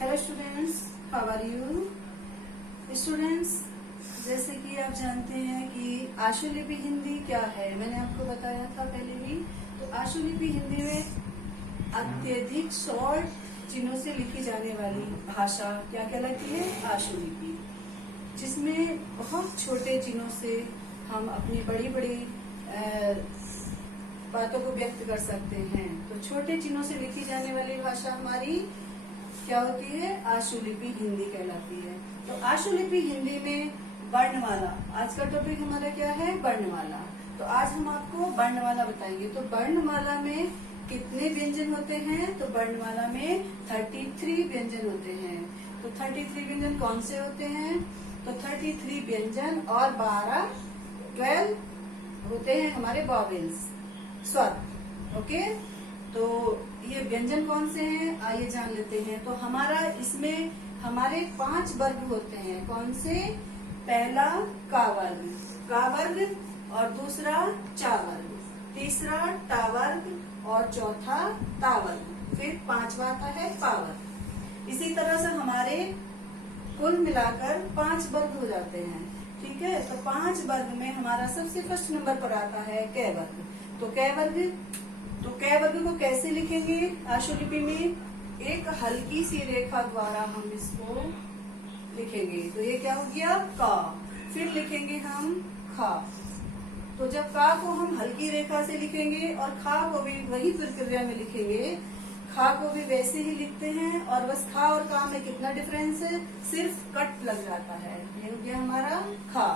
Hello students, how are you students. जैसे कि आप जानते हैं कि आशुलिपि हिंदी क्या है, मैंने आपको बताया था पहले भी। तो आशुलिपि हिंदी में अत्यधिक शॉर्ट चिन्हों से लिखी जाने वाली भाषा क्या कहलाती है? आशुलिपि, जिसमें बहुत छोटे चिन्हों से हम अपनी बड़ी बड़ी बातों को व्यक्त कर सकते हैं। तो छोटे चिन्हों से लिखी जाने वाली भाषा हमारी क्या होती है? आशुलिपि हिंदी कहलाती है। तो आशुलिपि हिंदी में वर्णमाला, आज का टॉपिक हमारा क्या है? वर्णमाला। तो आज हम आपको वर्णमाला बताएंगे। तो वर्णमाला में कितने व्यंजन होते हैं? तो वर्णमाला में 33 व्यंजन होते हैं। तो 33 व्यंजन कौन से होते हैं? तो 33 व्यंजन और 12 होते हैं हमारे वॉवेल्स, स्वर। ओके, तो ये व्यंजन कौन से हैं आइए जान लेते हैं। तो हमारा इसमें हमारे 5 वर्ग होते हैं। कौन से? पहला का वर्ग और दूसरा चा वर्ग, तीसरा टा वर्ग और चौथा ता वर्ग, फिर 5वां आता है पा वर्ग। इसी तरह से हमारे कुल मिलाकर 5 वर्ग हो जाते हैं। ठीक है, तो 5 वर्ग में हमारा सबसे फर्स्ट नंबर पर आता है कै वर्ग। तो कै वर्ग को कैसे लिखेंगे? आशुलिपि में एक हल्की सी रेखा द्वारा हम इसको लिखेंगे। तो ये क्या हो गया? का। फिर लिखेंगे हम खा। तो जब का को हम हल्की रेखा से लिखेंगे और खा को भी वही प्रक्रिया में लिखेंगे, खा को भी वैसे ही लिखते हैं। और बस खा और का में कितना डिफरेंस है? सिर्फ कट लग जाता है। ये हो गया हमारा खा।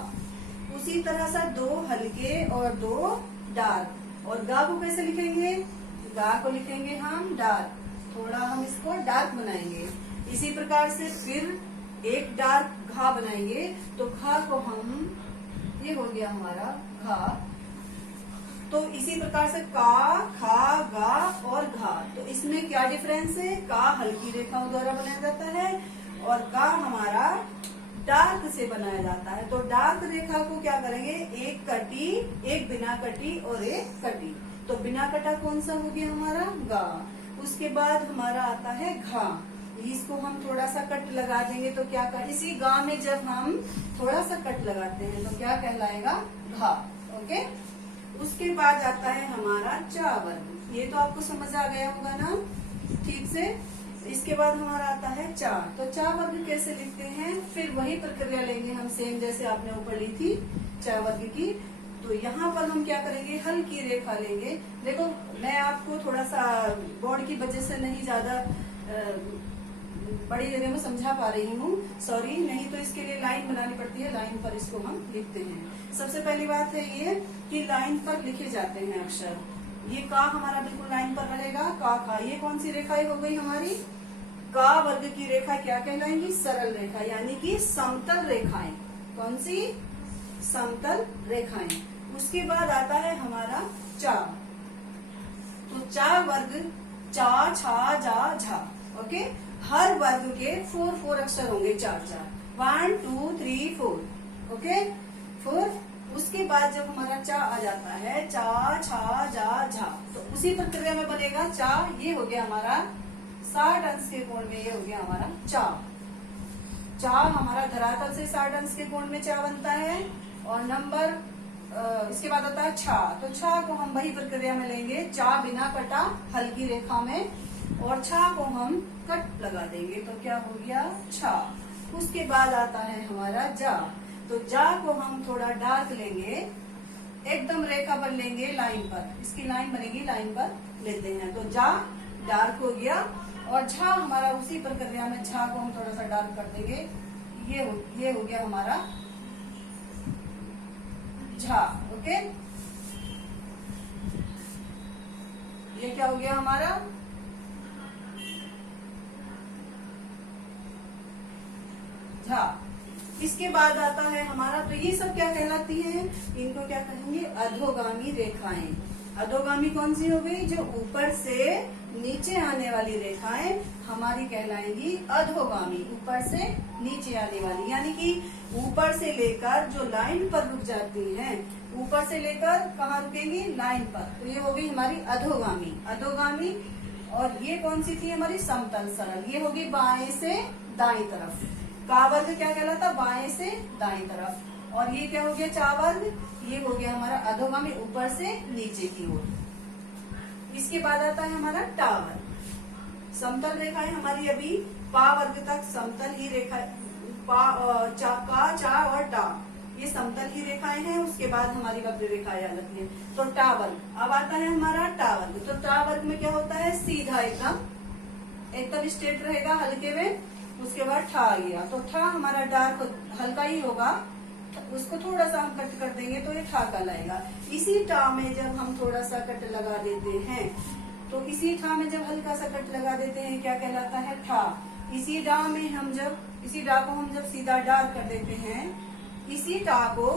उसी तरह से 2 हल्के और 2 डार्क। और गा को कैसे लिखेंगे? गा को लिखेंगे हम डार्क, थोड़ा हम इसको डार्क बनाएंगे। इसी प्रकार से फिर एक डार्क घा बनाएंगे। तो घा को हम, ये हो गया हमारा घा। तो इसी प्रकार से का, खा, गा और घा। तो इसमें क्या डिफरेंस है? का हल्की रेखाओं द्वारा बनाया जाता है और गा हमारा डार्क से बनाया जाता है। तो डार्क रेखा को क्या करेंगे? एक कटी, एक बिना कटी और एक कटी। तो बिना कटा कौन सा हो गया हमारा? गा। उसके बाद हमारा आता है घा। इसको हम थोड़ा सा कट लगा देंगे तो क्या कर, इसी गा में जब हम थोड़ा सा कट लगाते हैं तो क्या कहलाएगा? घा। ओके, उसके बाद आता है हमारा चा वर्ग। ये तो आपको समझ आ गया होगा ना ठीक से। इसके बाद हमारा आता है चा। तो चा वर्ग कैसे लिखते हैं? फिर वही प्रक्रिया लेंगे हम, सेम जैसे आपने ऊपर ली थी चा वर्ग की। तो यहाँ पर हम क्या करेंगे? हल्की रेखा लेंगे। देखो, मैं आपको थोड़ा सा बोर्ड की वजह से नहीं ज्यादा बड़ी जगह में समझा पा रही हूँ, सॉरी। नहीं तो इसके लिए लाइन बनानी पड़ती है, लाइन पर इसको हम लिखते हैं। सबसे पहली बात है ये कि लाइन पर लिखे जाते हैं अक्षर। ये का हमारा बिल्कुल लाइन पर रहेगा, का खा। ये कौन सी रेखाएं हो गई हमारी? का वर्ग की रेखा क्या कहलाएंगी? सरल रेखा, यानी कि समतल रेखाएं। कौन सी? समतल रेखाएं। उसके बाद आता है हमारा चा। तो चा वर्ग चा, छा, जा, झा। ओके, हर वर्ग के 4 अक्षर होंगे, 4 1 2 3 4। ओके, 4। उसके बाद जब हमारा चा आ जाता है, चा, छा, जा, झा, तो उसी प्रक्रिया में बनेगा चा। ये हो गया हमारा 60 अंश के कोण में, ये हो गया हमारा चा। चा हमारा धरातल से 60 अंश के कोण में चा बनता है। और नंबर इसके बाद आता है छा। तो छा को हम वही प्रक्रिया में लेंगे, चा बिना कटा हल्की रेखा में, और छा को हम कट लगा देंगे। तो क्या हो गया? छा। उसके बाद आता है हमारा जा। तो जा को हम थोड़ा डार्क लेंगे, एकदम रेखा पर लेंगे, लाइन पर। इसकी लाइन बनेगी, लाइन पर लेते हैं। तो जा डार्क हो गया। और झा हमारा उसी प्रक्रिया में, झा को हम थोड़ा सा डार्क कर देंगे। ये हो गया हमारा झा। ओके, ये क्या हो गया हमारा? झा। इसके बाद आता है हमारा, तो ये सब क्या कहलाती है? इनको क्या कहेंगे? अधोगामी रेखाएं। अधोगामी कौन सी हो गई? जो ऊपर से नीचे आने वाली रेखाएं हमारी कहलाएंगी अधोगामी। ऊपर से नीचे आने वाली, यानी कि ऊपर से लेकर जो लाइन पर रुक जाती हैं, ऊपर से लेकर कहाँ रुकेंगी? लाइन पर। तो ये हो गई हमारी अधोगामी। अधोगामी और ये कौन सी थी हमारी समतल सरल, ये होगी बाएं से दाएं तरफ। का वर्ग क्या कहलाता, बाएं से दाएं तरफ। और ये क्या हो गया, चा वर्ग, ये हो गया हमारा अधोगामी ऊपर से नीचे की ओर। इसके बाद आता है हमारा टा वर्ग। समतल रेखाएं हमारी अभी पा वर्ग तक समतल ही रेखा, का, चा और टा ये समतल ही रेखाएं हैं। उसके बाद हमारी वक्र रेखाएं आती है। तो टा वर्ग अब आता है हमारा टा वर्ग। तो टा वर्ग में क्या होता है, सीधा एकदम स्ट्रेट रहेगा हल्के में। उसके बाद ठा आ गया, तो ठा हमारा डार्क हल्का ही होगा, उसको थोड़ा सा हम कट कर देंगे तो ये ठा कहलाएगा। इसी ठा में जब हम थोड़ा सा कट लगा देते हैं, तो इसी ठा में जब हल्का सा कट लगा देते हैं क्या कहलाता है, ठा। इसी डा में हम जब, इसी डा को हम जब सीधा डार्क कर देते हैं, इसी टा को,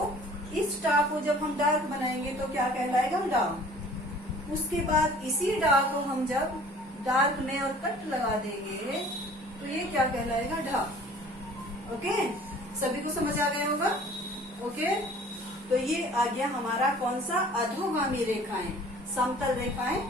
इस टा को जब हम डार्क बनाएंगे तो क्या कहलाएगा, डा। उसके बाद इसी डा को हम जब डार्क में और कट लगा देंगे तो ये क्या कहलाएगा, ढा। ओके, सभी को समझ आ गया होगा। ओके, तो ये आ गया हमारा कौन सा, अधोगामी रेखाएं, समतल रेखाएं,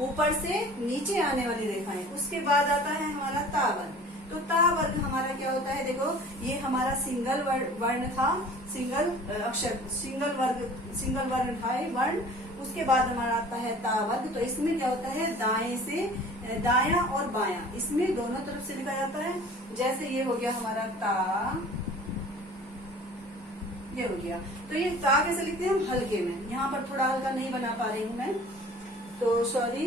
ऊपर से नीचे आने वाली रेखाएं। उसके बाद आता है हमारा ता वर्ग। तो ता वर्ग हमारा क्या होता है, देखो ये हमारा सिंगल वर्ण था, सिंगल अक्षर, सिंगल वर्ण था ये वर्ण। उसके बाद हमारा आता है ता वर्ग। तो इसमें क्या होता है, दाएं से दायां और बायां, इसमें दोनों तरफ से लिखा जाता है। जैसे ये हो गया हमारा ता, ये हो गया। तो ये ता कैसे लिखते हैं हम, हल्के में। यहाँ पर थोड़ा हल्का नहीं बना पा रही हूँ मैं, तो सॉरी।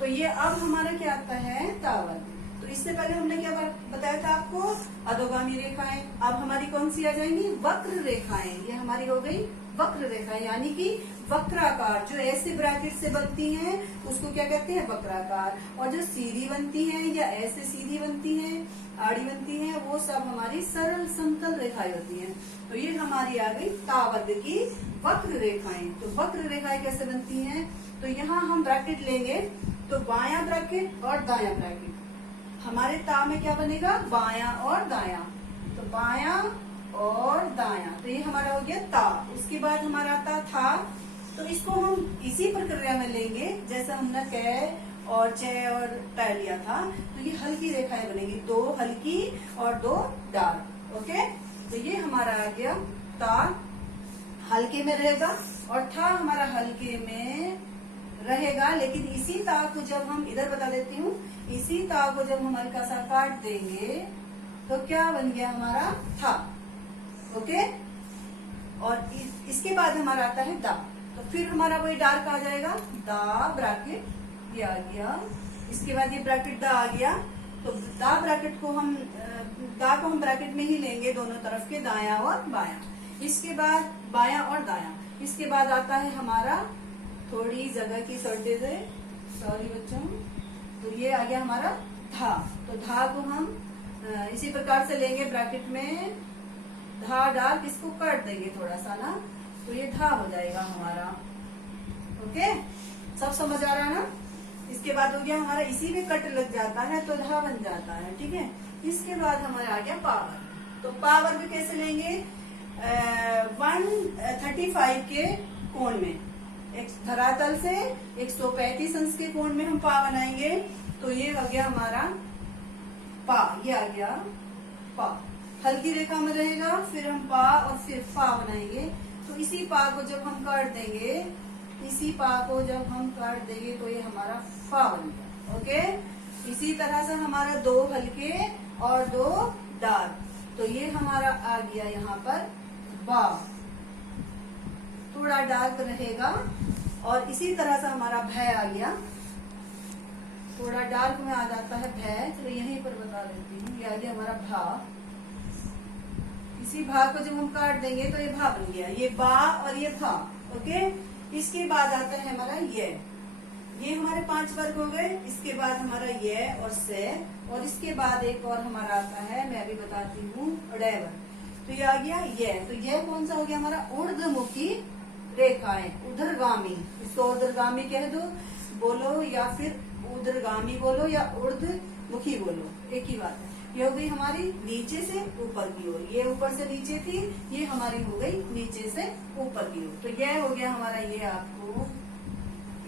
तो ये अब हमारा क्या आता है, ता वर्ग। तो इससे पहले हमने क्या बताया था आपको, अधोगामी रेखाएं। अब हमारी कौन सी आ जाएंगी, वक्र रेखाएं। ये हमारी हो गई वक्र रेखाएं, यानी कि वक्राकार। जो ऐसे ब्रैकेट से बनती हैं उसको क्या कहते हैं, वक्राकार। और जो सीधी बनती हैं या ऐसे सीधी बनती हैं, आड़ी बनती हैं, वो सब हमारी सरल समतल रेखाएं होती हैं। तो ये हमारी आ गई ता वर्ग की वक्र रेखाएं। तो वक्र रेखाएं कैसे बनती हैं, तो यहाँ हम ब्रैकेट लेंगे, तो बायां ब्रैकेट और दायां ब्रैकेट। हमारे ता में क्या बनेगा, बायां और दायां। तो बायां और दायां, तो ये हमारा हो गया ता। उसके बाद हमारा आता था, तो इसको हम इसी प्रक्रिया में लेंगे जैसा हमने कै और चे और टा लिया था। तो ये हल्की रेखाएं बनेगी, दो हल्की और दो डार्क। ओके, तो ये हमारा आ गया ता, हल्के में रहेगा, और था हमारा हल्के में रहेगा। लेकिन इसी ता को जब हम, इधर बता देती हूँ, इसी ता को जब हम हल्का सा काट देंगे तो क्या बन गया हमारा, था। ओके, और इसके बाद हमारा आता है दा। तो फिर हमारा वही डार्क आ जाएगा, दा ब्रैकेट, ये आ गया। इसके बाद ये ब्रैकेट दा आ गया। तो दा ब्रैकेट को हम, दा को हम ब्रैकेट में ही लेंगे, दोनों तरफ के, दायां और बायां। इसके बाद बायां और दायां। इसके बाद आता है हमारा, थोड़ी जगह की शॉर्टेज है, सॉरी बच्चों। तो ये आ गया हमारा धा। तो धा को हम इसी प्रकार से लेंगे ब्रैकेट में, धा डार्क, इसको काट देंगे थोड़ा सा ना, तो ये धा हो जाएगा हमारा। ओके, सब समझ आ रहा है ना। इसके बाद हो गया हमारा, इसी में कट लग जाता है तो धा बन जाता है, ठीक है। इसके बाद हमारा आ गया पावर। तो पावर भी कैसे लेंगे, 135 के कोण में, एक धरातल से 135 अंश के कोण में हम पा बनाएंगे। तो ये आ गया हमारा पा, ये आ गया पा, हल्की रेखा में रहेगा। फिर हम पा और फिर पा बनाएंगे। तो इसी पा को जब हम काट देंगे, इसी पा को जब हम काट देंगे तो ये हमारा फा बन गया। ओके, इसी तरह से हमारा दो हल्के और दो डार्क। तो ये हमारा आ गया यहाँ पर बा, थोड़ा डार्क रहेगा। और इसी तरह से हमारा भय आ गया, थोड़ा डार्क में आ जाता है भय। चलो यहीं पर बता देती हूँ, ये आ गया हमारा भा। इसी भाग को जब हम काट देंगे तो ये भा बन गया, ये बा और ये भा। ओके, इसके बाद आता है हमारा ये हमारे 5 वर्ग हो गए। इसके बाद हमारा ये और से, और इसके बाद एक और हमारा आता है, मैं अभी बताती हूँ, ड़े वर्ग। तो ये आ गया ये। तो ये कौन सा हो गया हमारा, ऊर्ध्वमुखी रेखाएं, ऊर्ध्वगामी। इसको ऊर्ध्वगामी कह दो, बोलो, या फिर ऊर्ध्वगामी बोलो, या ऊर्ध्वमुखी बोलो, एक ही बात है। ये हो गई हमारी नीचे से ऊपर की ओर, ये ऊपर से नीचे थी, ये हमारी हो गई नीचे से ऊपर की ओर। तो ये हो गया हमारा, ये आपको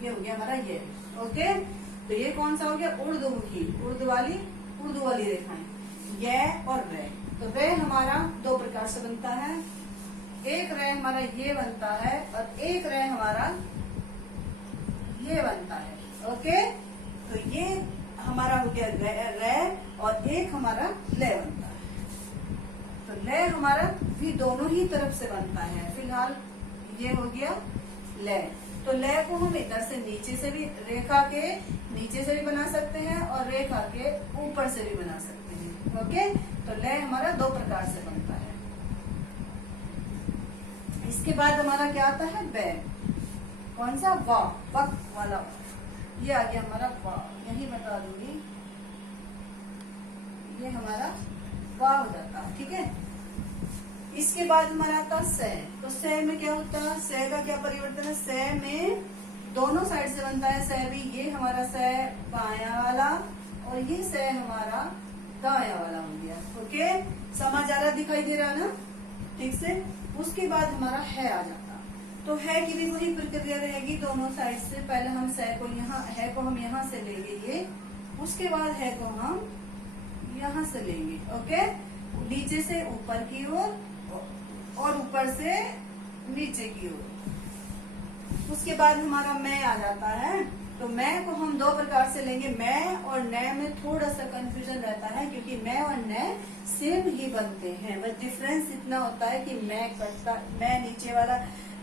ये हो गया हमारा ये। ओके, तो ये कौन सा हो गया, ऊर्ध्वमुखी, उर्दू वाली रेखाएं, ये और रे। तो रे हमारा दो प्रकार से बनता है, एक रे हमारा ये बनता है और एक रे हमारा ये बनता है। ओके, तो ये हमारा हो गया रे और एक हमारा ले बनता है। तो ले हमारा भी दोनों ही तरफ से बनता है। फिलहाल ये हो गया ले। तो ले को हम इधर से नीचे से भी, रेखा के नीचे से भी बना सकते हैं और रेखा के ऊपर से भी बना सकते हैं। ओके, तो ले हमारा दो प्रकार से बनता है। इसके बाद हमारा क्या आता है, वे। कौन सा, वा, वक वाला, ये आ गया हमारा वा। यही बता दूंगी, ये हमारा वा हो जाता है। ठीक है, इसके बाद हमारा आता से। तो से में क्या होता है, से का क्या परिवर्तन है, से में दोनों साइड से बनता है। से भी, ये हमारा से बाया वाला और ये से हमारा दाया वाला हो गया। ओके, समझ आ रहा, दिखाई दे रहा ना ठीक से। उसके बाद हमारा है आ जाता, तो है की भी वही प्रक्रिया रहेगी दोनों साइड से। पहले हम से को यहाँ, है को हम यहाँ से लेंगे ये, उसके बाद है को हम यहाँ से लेंगे। ओके, नीचे से ऊपर की ओर और ऊपर से नीचे की ओर। उसके बाद हमारा मैं आ जाता है। तो मैं को हम दो प्रकार से लेंगे, मैं और न में थोड़ा सा कंफ्यूजन रहता है क्योंकि मैं और न सेम ही बनते हैं, बस डिफरेंस इतना होता है कि मैं नीचे वाला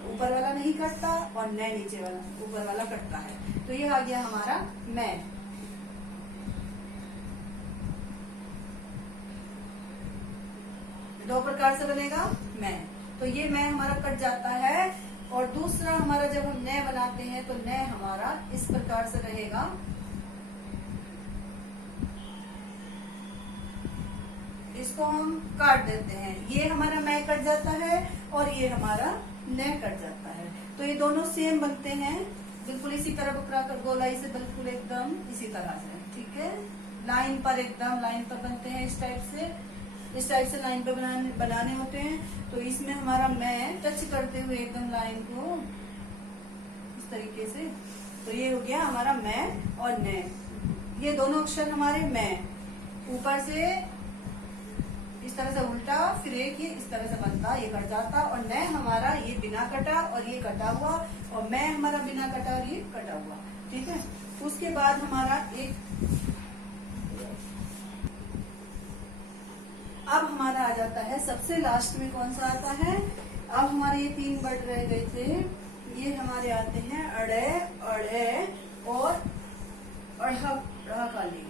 ऊपर वाला नहीं कटता और न नीचे वाला ऊपर वाला कटता है। तो ये आ गया हमारा मैं। दो प्रकार से बनेगा मैं। तो ये मैं हमारा कट जाता है। और दूसरा हमारा जब हम न बनाते हैं तो न हमारा इस प्रकार से रहेगा, इसको हम काट देते हैं। ये हमारा मैं कट जाता है और ये हमारा न कट जाता है। तो ये दोनों सेम बनते हैं, बिल्कुल इसी तरह बकरा कर गोलाई से, बिल्कुल एकदम इसी तरह से। ठीक है, लाइन पर एकदम लाइन पर बनते हैं। इस टाइप से लाइन पे बनाने होते हैं। तो इसमें हमारा मैं टच करते हुए एकदम लाइन को इस तरीके से। तो ये हो गया हमारा मैं और न। ये दोनों अक्षर हमारे मैं, ऊपर से इस तरह से उल्टा, फिर एक ये इस तरह से बनता, ये कट जाता। और न हमारा ये बिना कटा और ये कटा हुआ, और मैं हमारा बिना कटा और ये कटा हुआ। ठीक है, उसके बाद हमारा एक, अब हमारा आ जाता है सबसे लास्ट में कौन सा आता है। अब हमारे ये तीन वर्ड रह गए थे, ये हमारे आते हैं अड़े, अड़े और अढ़ा काली।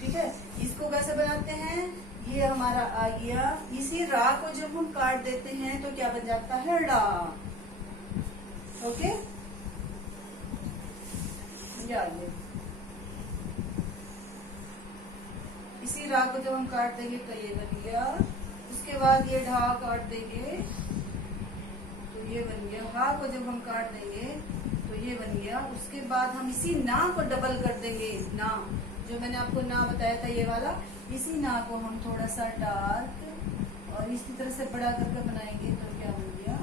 ठीक है, इसको कैसे बनाते हैं, ये हमारा आ गया। इसी रा को जब हम काट देते हैं तो क्या बन जाता है, ड़ा। ओके, ये इसी रा को जब हम काट देंगे तो ये बन गया। उसके बाद ये ढा काट देंगे तो ये बन गया। हा को जब हम काट देंगे तो ये बन गया। उसके बाद हम इसी ना को डबल कर देंगे, ना जो मैंने आपको ना बताया था ये वाला, इसी ना को हम थोड़ा सा डार्क और इसी तरह से बड़ा करके बनाएंगे तो क्या बन गया।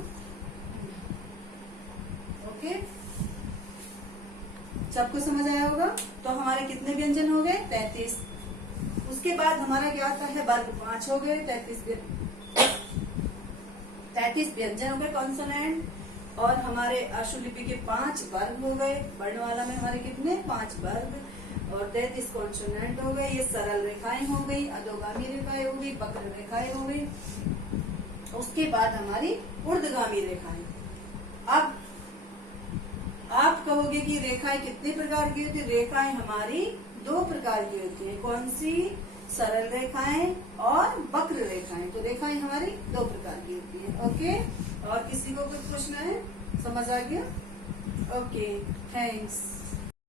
ओके, सबको समझ आया होगा। तो हमारे कितने व्यंजन हो गए, 33। उसके बाद हमारा क्या आता है, वर्ग 5 हो गए। 33 व्यंजन हो गए कॉन्सोनेंट। और हमारे आशुलिपि के 5 वर्ग हो गए। वर्णमाला में हमारे कितने, 5 वर्ग। और 33 कॉन्सोनेंट हो गए। ये सरल रेखाएं हो गई, अधोगामी रेखाएं हो गई, वक्र रेखाएं हो गई। उसके बाद हमारी ऊर्ध्वगामी रेखाएं। अब आप कहोगे कि रेखाएं कितने प्रकार की होती है। रेखाएं हमारी 2 प्रकार की होती है। कौन सी, सरल रेखाएं और वक्र रेखाएं। तो रेखाएं हमारी 2 प्रकार की होती है। ओके, और किसी को कुछ पूछना है, समझ आ गया। Okay, thanks.